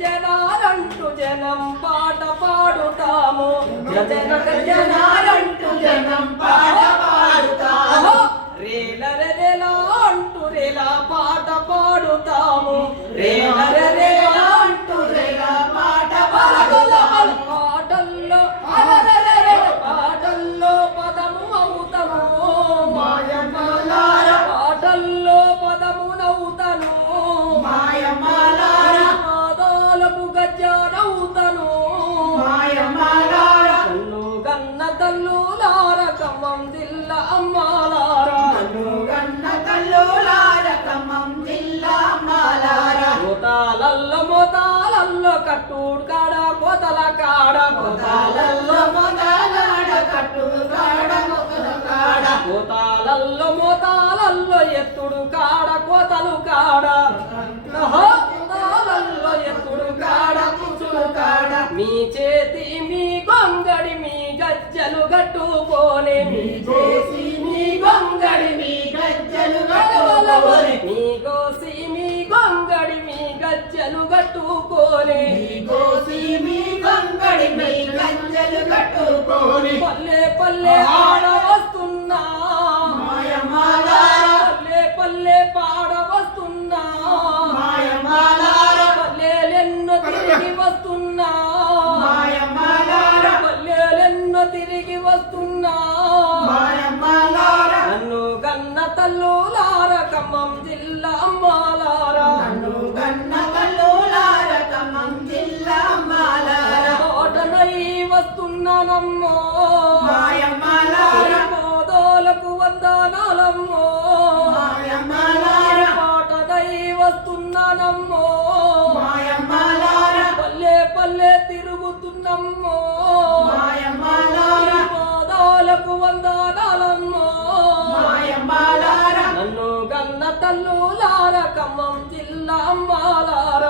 జనాలంటూ జనం పాట పాడుతాము జనాలంటూ జనం పాట పాడుతాము రేల రేలా అంటూ రేలా పాట పాడుతాము రేల రేలా అంటూ రేలా పాట పాడుతాము పాటల్లో పాటల్లో పదము అవుతాము మాయమాలార పాటల్లో పదము నవ్వుతాను మాయమాలార పాదాలకు గజ్జనవుతాను మాయమాలార కన్ను గన్న తల్లులార కమ్మం జిల్లా అమ్మాలార కన్ను గన్న తల్లులార కమ్మం జిల్లా అమ్మాలార మోతాలల్లో కట్టుడు కాడ కోతల కాడ కోతాలల్లో మోతాలాడ కట్టుడు కాడ కోతల కాడ మోతాలల్లో ఎత్తుడు కాడ కోతలు కాడ కోతాలల్లో ఎత్తుడు కాడ కూచుడు కాడ మీ చేతి మీ గొంగడి మీ గజ్జలు గట్టుకోనే మీ చేసి మీ గొంగడి మీ గజ్జలు గట్టుకోనే మీ గోసి మీ గొంగడి మీ గజ్జలు గట్టుకోనే మీ గోసి మీ గొంగడి మీ గజ్జలు గట్టుకోనే పల్లె పల్లె ఆడ వస్తున్నా మాయమాలార పల్లె పల్లె పాడ వస్తున్నా మాయమాలార పల్లెలెన్నో తిరిగి వస్తున్నా మాయమాలార పల్లెలెన్నో తిరిగి వస్తున్నా మాయమాలార నన్ను గన్న తల్లులార ఖమ్మం జిల్లా అమ్మాలార నన్ను గన్న తల్లులార ఖమ్మం జిల్లా అమ్మాలార కోటనై వస్తున్నానమ్మో మాయమాలార పాదాలకు వందనాలమ్మో మాయమాలార కోటనై వస్తున్నానమ్మో మాయమాలార పల్లె పల్లె తిరుగుతున్నమ్మో మాయమాలార పాదాలకు వందనాలమ్మో మాయమాలార నన్ను గన్న తల్లులార ఖమ్మం జిల్లా అమ్మాలార